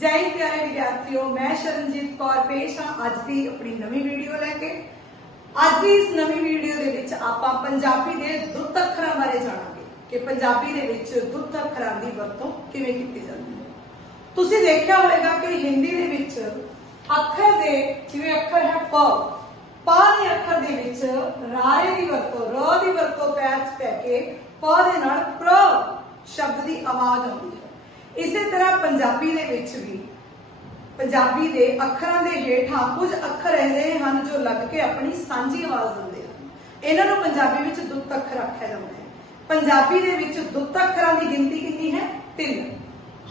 ਜੈ ਹਿੰਦ ਪਿਆਰੇ ਵਿਦਿਆਰਥੀਓ, ਮੈਂ ਸ਼ਰਨਜੀਤ ਕੌਰ ਪੇਸ਼ ਹਾਂ ਅੱਜ ਦੀ ਆਪਣੀ ਨਵੀਂ ਵੀਡੀਓ ਲੈ ਕੇ। ਅੱਜ ਦੀ ਇਸ ਨਵੀਂ ਵੀਡੀਓ ਦੇ ਵਿੱਚ ਆਪਾਂ ਪੰਜਾਬੀ ਦੇ ਦੁੱਤ ਅੱਖਰਾਂ ਬਾਰੇ ਜਾਣਾਂਗੇ ਕਿ ਪੰਜਾਬੀ ਦੇ ਵਿੱਚ ਦੁੱਤ ਅੱਖਰਾਂ ਦੀ ਵਰਤੋਂ ਕਿਵੇਂ ਕੀਤੀ ਜਾਂਦੀ ਹੈ। ਤੁਸੀਂ ਦੇਖਿਆ ਹੋਵੇਗਾ ਕਿ ਹਿੰਦੀ ਦੇ ਵਿੱਚ ਅੱਖਰ ਦੇ ਜਿਵੇਂ ਅੱਖਰ ਹੈ ਪ ਪ ਦੇ ਅੱਖਰ ਦੇ ਵਿੱਚ ਰਾਰੇ ਦੀ ਵਰਤੋਂ, ਰ ਦੀ ਵਰਤੋਂ ਪੈਰ 'ਚ ਪੈ ਕੇ ਪ ਦੇ ਨਾਲ ਪ੍ਰ ਸ਼ਬਦ ਦੀ ਆਵਾਜ਼ ਆਉਂਦੀ ਹੈ। ਇਸੇ ਤਰ੍ਹਾਂ ਪੰਜਾਬੀ ਦੇ ਵਿੱਚ ਵੀ, ਪੰਜਾਬੀ ਦੇ ਅੱਖਰਾਂ ਦੇ ਹੇਠਾਂ ਕੁਝ ਅੱਖਰ ਐਸੇ ਹਨ ਜੋ ਲੱਗ ਕੇ ਆਪਣੀ ਸਾਂਝੀ ਆਵਾਜ਼ ਦਿੰਦੇ ਹਨ। ਇਹਨਾਂ ਨੂੰ ਪੰਜਾਬੀ ਵਿੱਚ ਦੁੱਤ ਅੱਖਰ ਆਖਿਆ ਜਾਂਦਾ ਹੈ। ਪੰਜਾਬੀ ਦੇ ਵਿੱਚ ਦੁੱਤ ਅੱਖਰਾਂ ਦੀ ਗਿਣਤੀ ਕਿੰਨੀ ਹੈ? ਤਿੰਨ।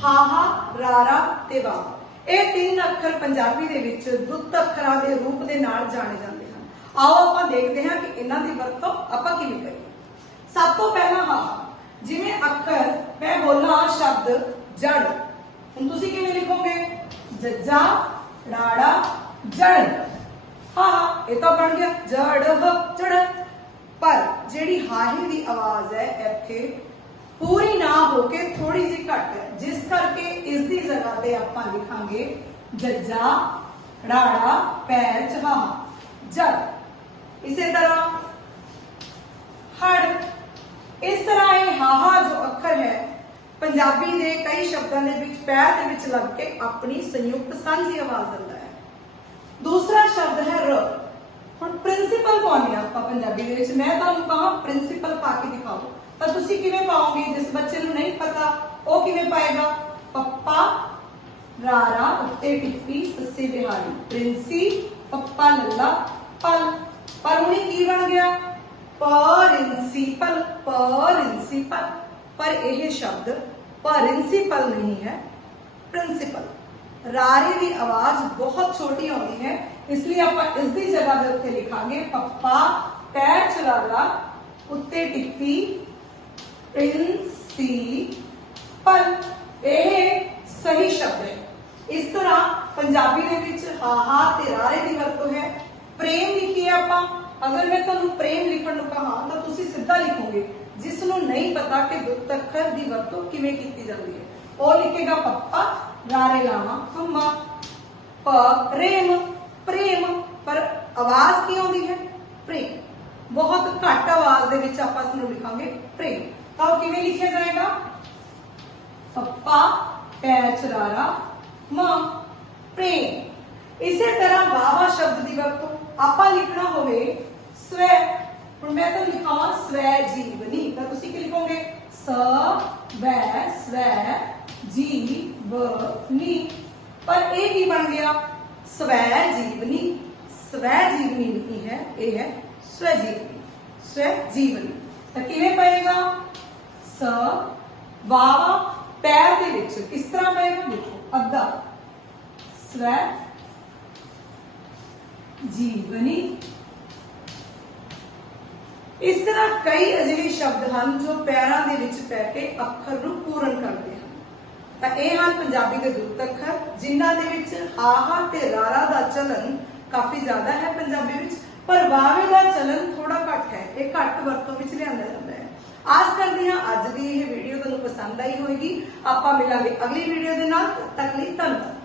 ਹਾਹਾ ਰਾਰਾ ਤੇ ਵਾ। ਇਹ ਤਿੰਨ ਅੱਖਰ ਪੰਜਾਬੀ ਦੇ ਵਿੱਚ ਦੁੱਤ ਅੱਖਰਾਂ ਦੇ ਰੂਪ ਦੇ ਨਾਲ ਜਾਣੇ ਜਾਂਦੇ ਹਨ। ਆਓ ਆਪਾਂ ਦੇਖਦੇ ਹਾਂ ਕਿ ਇਹਨਾਂ ਦੀ ਵਰਤੋਂ ਆਪਾਂ ਕਿਵੇਂ ਕਰੀਏ। ਸਭ ਤੋਂ ਪਹਿਲਾਂ ਹਾਹਾ ਜਿਵੇਂ ਅੱਖਰ जड़। उनको सीखे में लिखोगे। जज्जा डाड़ा जड़। हा ये तो बन गया। जड़ जड़। पर जेडी हाही की आवाज़ है इतने पूरी ना होके थोड़ी जी घट। है जिस करके इसकी जगह पे आप लिखांगे जज्जा राड़ा, पैर चहा जब इसी तरह। हड़। इस तरह ये हाहा ਪੰਜਾਬੀ ਦੇ ਕਈ ਸ਼ਬਦਾਂ ਦੇ ਵਿੱਚ ਪੈਰ ਦੇ ਵਿੱਚ ਲੱਗ ਕੇ ਆਪਣੀ ਸੰਯੁਕਤ ਸਾਂਝੀ ਆਵਾਜ਼ ਦਿੰਦਾ ਹੈ ਦੂਸਰਾ ਸ਼ਬਦ ਹੈ ਰ ਹੁਣ ਪ੍ਰਿੰਸੀਪਲ ਪਾਉਣੀ ਆ ਆਪਾਂ ਪੰਜਾਬੀ ਦੇ ਵਿੱਚ ਮੈਂ ਤੁਹਾਨੂੰ ਕਹਾਂ ਪ੍ਰਿੰਸੀਪਲ ਪਾ ਕੇ ਦਿਖਾਓ ਤਾਂ ਤੁਸੀਂ ਕਿਵੇਂ ਪਾਓਗੇ ਜਿਸ ਬੱਚੇ ਨੂੰ ਨਹੀਂ ਪਤਾ ਉਹ ਕਿਵੇਂ ਪਾਏਗਾ ਪੱਪਾ ਰਾਰਾ ਉੱਤੇ ਟਿੱਪੀ ਸੱਸੇ ਬਿਹਾਰੀ ਪ੍ਰਿੰਸੀ ਪੱਪਾ ਲੱਲਾ ਪਲ ਪਰ ਹੁਣੀ ਕੀ ਬਣ ਗਿਆ ਪ੍ਰਿੰਸੀਪਲ ਪ੍ਰਿੰਸੀਪਲ ਪਰ ਇਹ ਸ਼ਬਦ ਪ੍ਰਿੰਸੀਪਲ ਨਹੀਂ ਹੈ ਪ੍ਰਿੰਸੀਪਲ ਰਾਰੇ ਦੀ ਆਵਾਜ਼ ਬਹੁਤ ਛੋਟੀ ਆਉਂਦੀ ਹੈ ਇਸ ਲਈ ਆਪਾਂ ਇਸ ਦੀ ਜਗ੍ਹਾ ਦੇ ਉੱਤੇ ਲਿਖਾਂਗੇ ਪੱਪਾ ਪੈਰ ਚਰਾਰਾ ਉੱਤੇ ਟਿੱਪੀ ਪ੍ਰਿੰਸੀਪਲ ਇਹ ਸਹੀ ਸ਼ਬਦ ਹੈ ਇਸ ਤਰ੍ਹਾਂ ਪੰਜਾਬੀ ਦੇ ਵਿੱਚ ਹਾਹਾ ਤੇ ਰਾਰੇ ਦੀ ਵਰਤੋਂ ਹੈ ਪ੍ਰੇਮ ਲਿਖੀ ਹੈ ਆਪਾਂ ਅਗਰ ਮੈਂ ਤੁਹਾਨੂੰ ਪ੍ਰੇਮ ਲਿਖਣ ਨੂੰ ਕਹਾਂ ਤਾਂ ਤੁਸੀਂ ਸਿੱਧਾ ਲਿਖੋਗੇ ਜਿਸ ਨੂੰ ਨਹੀਂ ਪਤਾ ਕਿ ਦੁੱਤ ਅੱਖਰ ਦੀ ਵਰਤੋਂ ਕਿਵੇਂ ਕੀਤੀ ਜਾਂਦੀ ਹੈ ਉਹ ਲਿਖੇਗਾ ਪੱਪਾ ਰਾਰੇ ਲਾਵਾ ਹੰਮਾ ਪ੍ਰੇਮ ਪ੍ਰੇਮ ਪਰ ਆਵਾਜ਼ ਕੀ ਆਉਂਦੀ ਹੈ ਪ੍ਰੇਮ ਬਹੁਤ ਘੱਟ ਆਵਾਜ਼ ਦੇ ਵਿੱਚ ਆਪਾਂ ਇਸ ਨੂੰ ਲਿਖਾਂਗੇ ਪ੍ਰੇਮ ਤਾਂ ਉਹ ਕਿਵੇਂ ਲਿਖਿਆ ਜਾਏਗਾ ਪੱਪਾ ਪੈਰ ਚਰਾਰਾ ਮਾਂ ਪ੍ਰੇਮ ਇਸੇ ਤਰ੍ਹਾਂ ਵਾਵਾ ਸ਼ਬਦ ਦੀ ਵਰਤੋਂ ਆਪਾਂ ਲਿਖਣਾ ਹੋਵੇ ਸਵੈ ਹੁਣ ਮੈਂ ਤਾਂ ਲਿਖਾਵਾਂ ਸਵੈ ਜੀਵਨੀ ਤਾਂ ਤੁਸੀਂ ਕੀ ਲਿਖੋਗੇ ਸ ਵੈ ਸਵੈ ਜੀਵਨੀ ਪਰ ਇਹ ਕੀ ਬਣ ਗਿਆ ਸਵੈ ਜੀਵਨੀ ਸਵੈ ਜੀਵਨੀ ਨਹੀਂ ਹੈ ਇਹ ਹੈ ਸਵੈ ਜੀਵਨੀ ਸਵੈ ਜੀਵਨੀ ਤਾਂ ਕਿਵੇਂ ਪਏਗਾ ਸ ਵਾਵਾ ਪੈਰ ਦੇ ਵਿੱਚ ਕਿਸ ਤਰ੍ਹਾਂ ਪਏਗਾ ਦੇਖੋ ਅੱਧਾ ਸਵੈ ਜੀਵਨੀ ਇਸ ਤਰ੍ਹਾਂ ਕਈ ਅਜਿਹੇ ਸ਼ਬਦ ਹਨ ਜੋ ਪੈਰਾਂ ਦੇ ਵਿੱਚ ਪੈ ਕੇ ਅੱਖਰ ਨੂੰ ਪੂਰਨ ਕਰਦੇ ਹਨ। ਤਾਂ ਇਹ ਹਨ ਪੰਜਾਬੀ ਦੇ ਦੁੱਤ ਅੱਖਰ, ਜਿਨ੍ਹਾਂ ਦੇ ਵਿੱਚ ਹਾਹਾ ਤੇ ਰਾਰਾ ਦਾ ਚਲਨ ਕਾਫੀ ਜ਼ਿਆਦਾ ਹੈ ਪੰਜਾਬੀ ਵਿੱਚ, ਪਰ ਵਾਵੇ ਦਾ ਚਲਨ ਥੋੜਾ ਘੱਟ ਹੈ। ਇਹ ਘੱਟ ਵਰਤੋਂ ਵਿੱਚ ਲਿਆਂਦਾ ਜਾਂਦਾ ਹੈ। ਆਸ ਕਰਦੇ ਹਾਂ ਅੱਜ ਦੀ ਇਹ ਵੀਡੀਓ ਤੁਹਾਨੂੰ ਪਸੰਦ ਆਈ ਹੋਵੇਗੀ। ਆਪਾਂ ਮਿਲਾਂਗੇ ਅਗਲੀ ਵੀਡੀਓ ਦੇ ਨਾਲ। ਤਦ ਤੱਕ ਲਈ ਧੰਨਵਾਦ।